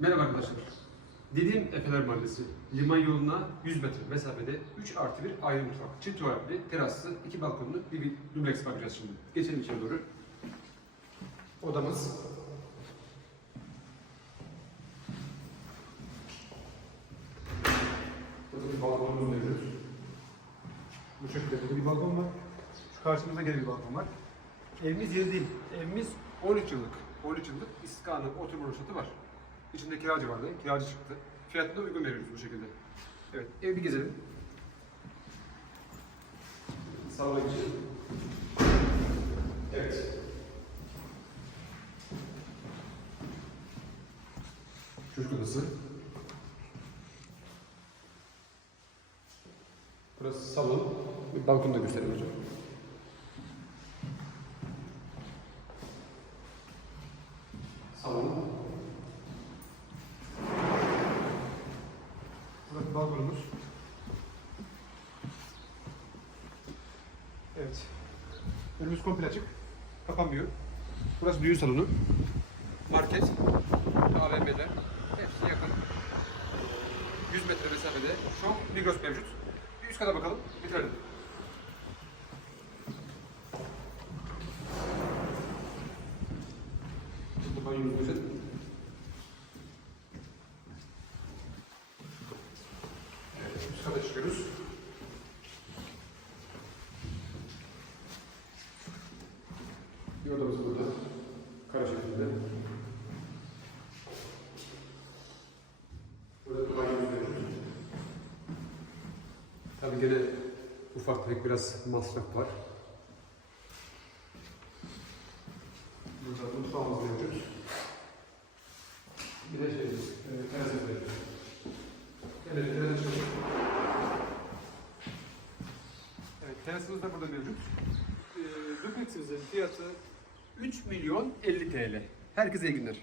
Merhaba arkadaşlar. Didim Efeler Mahallesi. Liman yoluna 100 metre mesafede 3 artı 1 ayrı mutfak. Çift tuvaletli, teraslı, iki balkonlu bir, bir dubleks bakacağız şimdi. Geçelim içeri doğru. Odamız. Burada bir balkonumuz mevcut. Bu şekilde burada bir balkon var. Şu karşımızda gene bir balkon var. Evimiz yeni değil. Evimiz 13 yıllık. 13 yıllık iskanı oturma ruhsatı var. İçinde kiracı vardı. Kiracı çıktı. Fiyatını da uygun veriyoruz bu şekilde. Evet. Ev bir gezelim. Salona geçelim. Evet. Çocuk odası. Burası salon. Bir balkonu da göstereyim hocam. Burası balkonumuz. Evet. Önümüz komple açık. Kapanmıyor. Burası düğün salonu. Market. AVM'ler. Hepsi yakın. 100 metre mesafede çok Migros mevcut. Bir üst kata bakalım. Bitirelim. Burada banyomuz mevcut. Evet, üst kata çıkıyoruz. Bir odamız burada. Kara şeklinde. Burada banyomuz mevcut. Tabii gene ufak tefek biraz masraf var. Burada mutfağımız mevcut. Bir de şey, e, terasımız mevcut. Evet, terasa terasımız da burada mevcut. E, dupleksimizin fiyatı 3 milyon 50 TL. Herkese iyi günler.